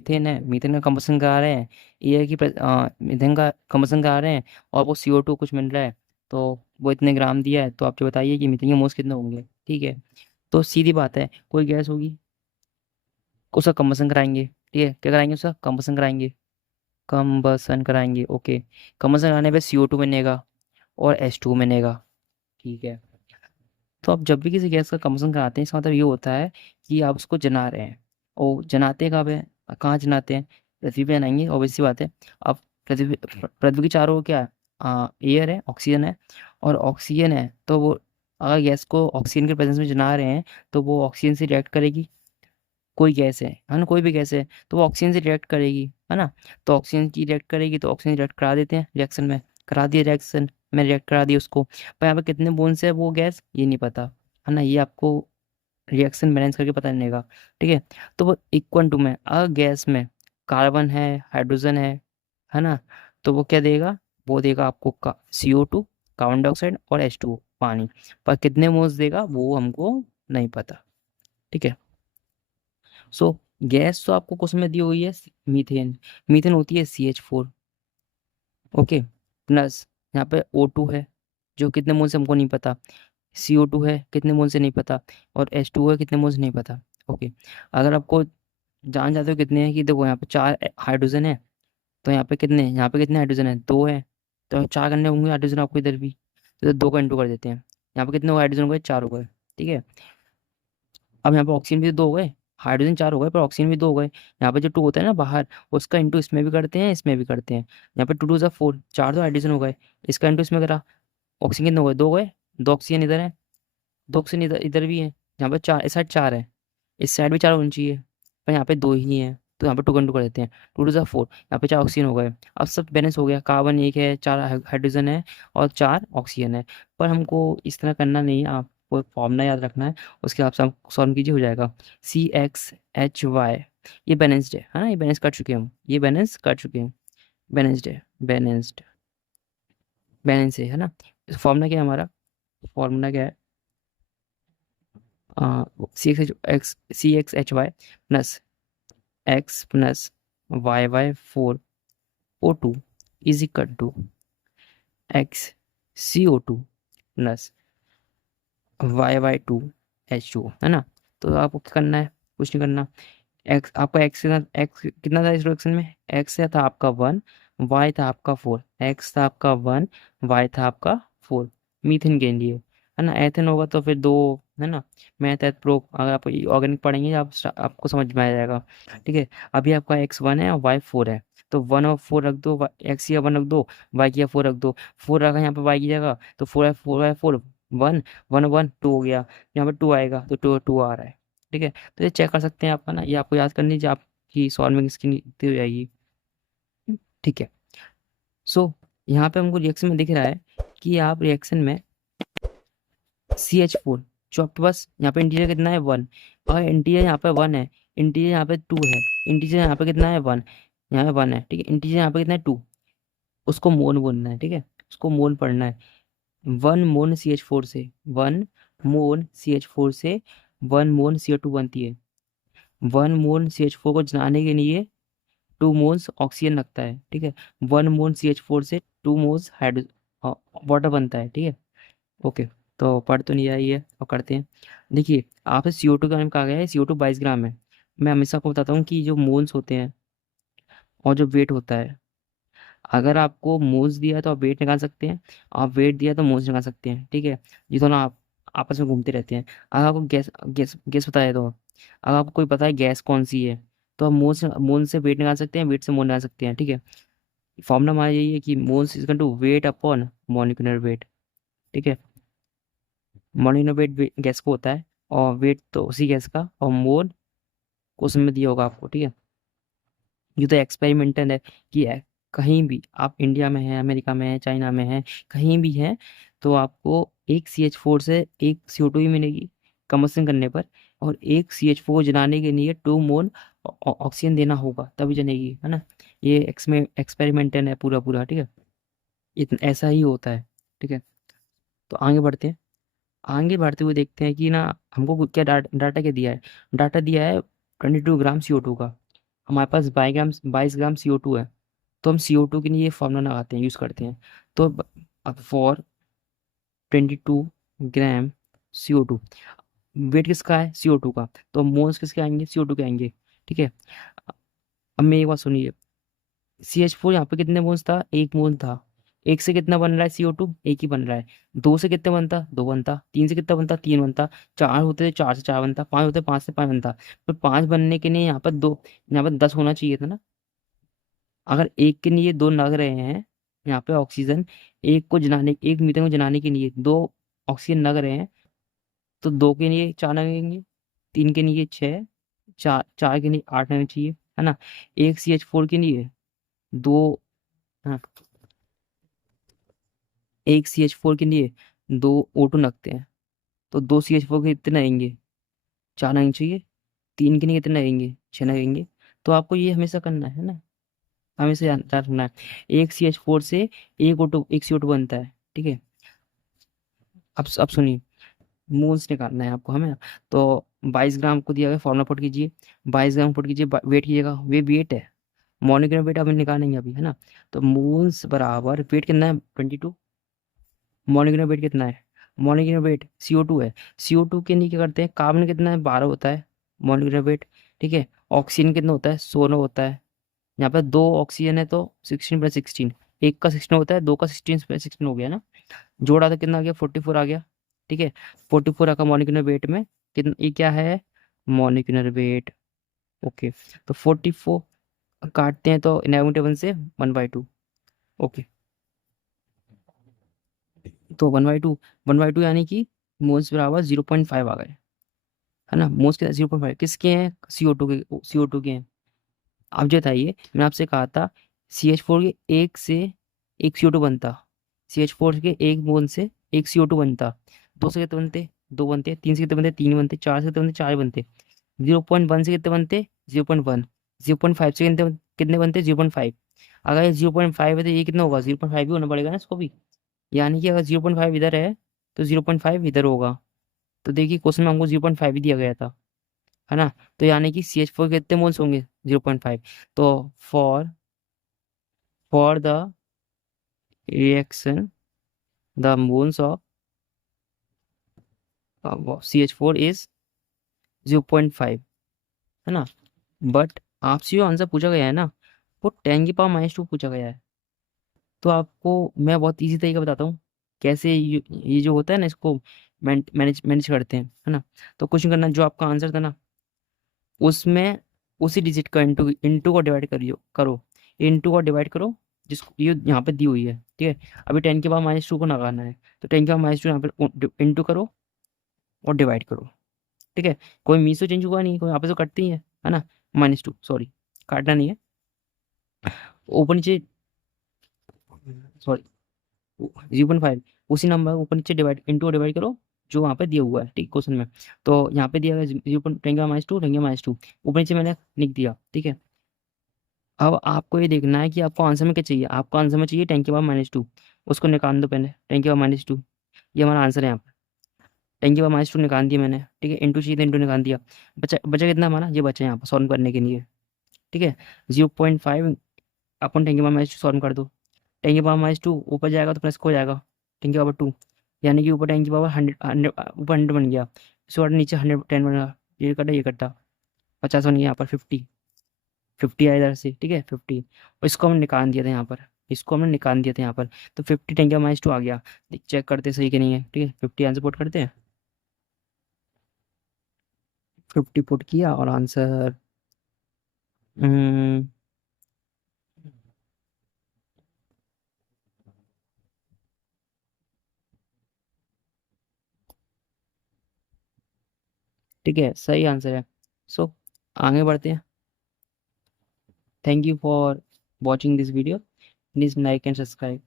Methane है, methane का combustion करा रहे हैं, एयर की मीथेन का कंबसन करा रहे हैं, और वो CO2 कुछ मिल रहा है, तो वो इतने ग्राम दिया है, तो आप जो बताइए कि मीथेन के मोल्स कितने होंगे। ठीक है, तो सीधी बात है, कोई गैस होगी, उसका कंबसन कराएंगे। ठीक है, क्या कराएंगे, उसका कंबसन कराएंगे, कंबसन कराएंगे। ओके, कंबसन कराने पे CO2 बनेगा और H2 बनेगा। ठीक है, तो आप जब भी किसी गैस का कंबसन कराते हैं, इसका मतलब ये होता है कि आप उसको जला रहे हैं। और जलाते कब है, कहाँ जलाते हैं, पृथ्वी पे जलाएंगे, ऑब्वियस सी बात है। अब पृथ्वी के चारों ओर क्या है, एयर है, ऑक्सीजन है, और ऑक्सीजन है तो वो, अगर गैस को ऑक्सीजन के प्रेजेंस में जला रहे हैं, तो वो ऑक्सीजन से रिएक्ट करेगी। कोई गैस है ना, कोई भी गैस है, तो वो ऑक्सीजन से रिएक्ट करेगी, है ना। तो ऑक्सीजन की रिएक्ट करेगी, तो ऑक्सीजन रिएक्ट करा देते हैं रिएक्शन में, करा दिया रिएक्शन में, रिएक्ट करा दिया उसको। पर यहाँ पे कितने बोन से है वो गैस, ये नहीं पता, है ना, ये आपको रिएक्शन बैलेंस करके पता चलेगा। ठीक है, तो वो इक्वल टू में, अगर गैस में कार्बन है, हाइड्रोजन है ना, तो वो क्या देगा, वो देगा आपको CO2, कार्बन डाइऑक्साइड, और H2, पानी। पर कितने मोल्स देगा वो हमको नहीं पता। ठीक है, सो गैस तो आपको क्वेश्चन में दी हुई है, मीथेन। मीथेन होती है CH4। ओके, प्लस यहाँ पे O2 है, जो कितने मोल से हमको नहीं पता। CO2 है, कितने मोल से नहीं पता। और H2 है, कितने मोल से नहीं पता। ओके, अगर आपको जान जाते हो कितने हैं, कि देखो यहाँ पे 4 हाइड्रोजन है, तो यहाँ पे कितने, यहाँ पे कितने हाइड्रोजन है, 2 है, तो 4 करने होंगे हाइड्रोजन आपको इधर भी, तो 2 का इंटू कर देते हैं। यहाँ पे कितने हाइड्रोजन हो गए, 4 हो गए। ठीक है, अब यहाँ पे ऑक्सीजन भी 2 हो गए, हाइड्रोजन 4 हो गए, पर ऑक्सीजन भी 2 हो गए। यहाँ पे जो 2 होता है ना बाहर, उसका इंटू इसमें भी करते हैं, इसमें भी करते हैं। यहाँ पे 2 2 4, 4 तो हाइड्रोजन हो गए, इसका इंटू इसमें करा, ऑक्सीजन कितने हो गए, 2 हो गए। 2 ऑक्सीजन इधर है, 2 ऑक्सीजन इधर इधर भी है। यहाँ पे 4, इस साइड 4 है, इस साइड भी 4 होनी चाहिए, पर यहाँ पे 2 ही है, तो यहाँ पे 2 इंटू कर देते हैं। 2 2 4, यहाँ पे 4 ऑक्सीजन हो गए। अब सब बैलेंस हो गया, कार्बन एक है, 4 हाइड्रोजन है, और 4 ऑक्सीजन है। पर हमको इस तरह करना नहीं है, आपको फॉर्मूला याद रखना है, उसके हिसाब से आप सॉल्व कीजिए, हो जाएगा। CXHY, ये बैलेंस्ड है ना, ये बैलेंस कर चुके हैं हम, ये बैलेंस कर चुके हैं, बैलेंस्ड है, बैलेंस्ड, बैलेंस है ना। फॉर्मूला क्या है हमारा, फॉर्मूला क्या है, CXHY plus X plus YY4O2 is equal to XCO2 plus YY2H2, है ना। तो आपको क्या करना है, कुछ नहीं करना। एक्स आपका, एक्स कितना था इस रिएक्शन में, एक्स था आपका 1, वाई था आपका 4, एक्स था आपका 1, वाई था आपका 4, मीथेन के लिए, है ना। एथेन होगा तो फिर 2, है ना। मैथ एथ प्रो, अगर आप ऑर्गेनिक पढ़ेंगे आपको समझ में आ जाएगा। ठीक है, अभी आपका X1 है और Y4 है, तो 1 और 4 रख दो, एक्स की 1 रख दो, वाई की 4 रख दो। 4 रखा यहाँ पे वाई की जगह, तो 4 है 4 1, 1 1 2 हो गया, यहाँ पे 2 आएगा, तो 2 2 आ रहा है। ठीक है, तो ये चेक कर सकते हैं आपका ना, ये आपको याद करनी चाहिए, आपकी सॉल्विंग स्किल इतनी हो जाएगी। ठीक है, सो यहाँ पे हमको रिएक्शन में दिख रहा है कि आप रिएक्शन में CH4, जो आपके पास यहाँ पे इंटीजर कितना है 1, और इंटीजर यहाँ पे 1 है, इंटीजर यहाँ पे 2 है, इंटीजर यहाँ पे कितना है 1, यहाँ पे 1 है। ठीक है, इंटीजर यहाँ पे कितना है 2, उसको मोल बोलना है। ठीक है, उसको मोल पढ़ना है। 1 मोल CH4 से, 1 मोल CH4 से 1 मोल CO2 बनती है। 1 मोल CH4 को जलाने के लिए 2 मोल्स ऑक्सीजन लगता है। ठीक है, 1 मोल CH4 से 2 मोल्स हाइड्रो वाटर बनता है। ठीक है, ओके, तो पढ़ तो नहीं रही है, और करते हैं। देखिए, आपसे CO2 का नाम कहा गया है, CO2 22 ग्राम है। मैं हमेशा आपको बताता हूँ कि जो मोल्स होते हैं और जो वेट होता है, अगर आपको मोल्स दिया है तो आप वेट निकाल सकते हैं, आप वेट दिया है तो मोल्स निकाल सकते हैं। ठीक है, ये दोनों आप आपस में घूमते रहते हैं। अगर आपको गैस गैस गैस पता है, तो अगर आपको कोई पता है गैस कौन सी है, तो आप मोल से वेट निकाल सकते हैं, वेट से मोल निकाल सकते हैं। ठीक है, फॉर्मूला हमारा यही है कि moles is equal to weight upon molecular weight. ठीक है, मॉलिक्यूलर वेट गैस को होता है, और वेट तो उसी गैस का, और मोल क्वेश्चन में दिया होगा आपको। ठीक है, ये तो एक्सपेरिमेंटल है, कि कहीं भी आप इंडिया में हैं, अमेरिका में हैं, चाइना में हैं, कहीं भी हैं, तो आपको एक CH4 से एक CO2 ही मिलेगी कंबसन करने पर, और एक CH4 जलाने के लिए 2 मोल ऑक्सीजन देना होगा तभी जलेगी, है ना। ये एक्सपेरिमेंटल है पूरा पूरा। ठीक है, इतना ऐसा ही होता है। ठीक है, तो आगे बढ़ते हैं। आगे बढ़ते हुए देखते हैं कि ना, हमको क्या डाटा क्या दिया है, डाटा दिया है 22 ग्राम CO2 का। हमारे पास 22 ग्राम CO2 है, तो हम CO2 के लिए ये फॉर्मूला लगाते हैं, यूज करते हैं। तो अब फॉर 22 ग्राम CO2, वेट किसका है? CO2 का। तो मोल्स किसके आएंगे? CO2 के आएंगे। ठीक है। अब मेरी एक बात सुनिए, CH4 यहाँ पे कितने मोल्स था? एक मोल था। एक से कितना बन रहा है CO2? एक ही बन रहा है। दो से कितना बनता? दो बनता। तीन से कितना बनता? तीन बनता। चार होते थे, चार से चार बनता। पांच होते, पांच से पांच बनता। तो पांच बनने के लिए यहाँ पर दो, यहाँ पर 10 होना चाहिए था ना। अगर एक के लिए दो लग रहे हैं यहाँ पे ऑक्सीजन, एक को जलाने, एक मीथेन को जलाने के लिए दो ऑक्सीजन लग रहे हैं, तो दो के लिए चार लगेंगे, तीन के लिए छः, चार चार के लिए आठ लगने चाहिए, है ना। एक CH4 के लिए दो, हाँ, एक CH4 के लिए दो O2 लगते हैं, तो दो CH4 के कितने लगेंगे? चार लगने चाहिए। तीन के लिए कितने लगेंगे? छः लगेंगे। तो आपको ये हमेशा करना है ना, हमेशा याद रखना है। एक CH4 से एक O2, एक CO2 बनता है। ठीक है। अब सुनिए, मोल्स निकालना है आपको हमें। तो 22 ग्राम को दिया गया, फॉर्मूला पुट कीजिए। 22 ग्राम पुट कीजिए, वेट कीजिएगा, वे वेट है। मॉलिक्यूलर वेट अभी निकालेंगे अभी, है ना। तो मोल्स बराबर वेट कितना है? 22। मॉलिक्यूलर वेट कितना है? मॉलिक्यूलर वेट CO2 है। CO2 के लिए क्या करते हैं? कार्बन कितना है? 12 होता है मॉलिक्यूलर वेट। ठीक है। ऑक्सीजन कितना होता है? 16 होता है। यहाँ पे दो ऑक्सीजन है तो 16 + 16, एक का 16 होता है, दो का 16 + 16 हो गया ना। जोड़ा तो कितना आ गया? 44 आ गया। ठीक है। 44 रखा मॉलिक्यूलर वेट में। कितना ये क्या है? Molecular weight. ओके। तो 44 काटते हैं तो 11 से 1/2। ओके। तो 1/2, 1/2 यानी कि मोल्स बराबर 0.5 आ गए, है ना। मोल्स के 0.5 किसके हैं? CO2 के, CO2 के हैं। आप जो बताइए, मैंने आपसे कहा था CH4 के एक से एक CO2 बनता। CH4 के एक मोल से एक CO2 बनता। दो से कितने बनते? दो बनते। तीन से कितने बनते? तीन बनते। चार से कितने बनते? चार बनते। 0.1 से कितने बनते? 0.1। 0.5 से कितने कितने बनते? 0.5। अगर ये 0.5 है तो ये कितना होगा? 0.5 भी होना पड़ेगा ना इसको भी। यानी कि अगर 0.5 इधर है तो 0.5 इधर होगा। तो देखिए क्वेश्चन में हमको 0.5 ही दिया गया था, है ना। तो यानी कि CH4 के कितने मोल्स होंगे? 0.5। तो for the reaction, the moles of CH4 is 0.5, है ना। बट आपसे जो आंसर पूछा गया है ना, वो 10⁻⁻² पूछा गया है। तो आपको मैं बहुत इजी तरीका बताता हूँ कैसे ये जो होता है ना, इसको मैनेज मैनेज करते हैं, है ना। तो कुछ नहीं करना, जो आपका आंसर था ना उसमें उसी डिजिट का इंटू इंटू को डिवाइड करियो करो। इंटू को डिवाइड करो, जिसको ये यहाँ पे दी हुई है। ठीक है। अभी 10⁻⁻² को लगाना है, तो 10⁻⁻² यहाँ पे इंटू करो और डिवाइड करो। ठीक है। कोई मीसो चेंज हुआ नहीं, कोई यहाँ पे तो कटती है ना। -2, सॉरी, काटना नहीं है। ऊपर नीचे, सॉरी, 0.5, उसी नंबर ऊपर नीचे डिवाइड इंटू डिवाइड करो जो वहाँ पे दिया हुआ है। ठीक, क्वेश्चन में। तो यहाँ पे दिया गया 0.10⁻², 10⁻², ऊपर नीचे मैंने लिख दिया। ठीक है। अब आपको ये देखना है कि आपको आंसर में क्या चाहिए। आपको आंसर में चाहिए 10⁻²। उसको निकाल दो पहले, 10⁻²। ये हमारा आंसर है यहाँ पर। 10⁻² निकाल दिया मैंने। ठीक है। इंटू चाहिए तो इंटू निकाल दिया। बचा बचा कितना हमारा? ये बचा यहाँ पर सॉल्व करने के लिए। ठीक है। 0.5 अपन 10⁻² सॉल्व कर दो। 10⁻² ऊपर जाएगा तो प्लस को हो जाएगा 10⁻², यानी कि ऊपर 10⁻100, 100 ऊपर 100 बन गया। इसके बाद नीचे 110 बना। ये कटा 50 बन गया, यहाँ पर 50, 50 आया इधर से। ठीक है, 50। और इसको हमने निकाल दिया था यहाँ पर, इसको हमने निकाल दिया था यहाँ पर। तो 50 10⁻² आ गया। चेक करते सही कि नहीं है। ठीक है, 50 आंसर पुट करते हैं। 50 पुट किया और आंसर, ठीक है, सही आंसर है। सो आगे बढ़ते हैं। Thank you for watching this video. Please like and subscribe.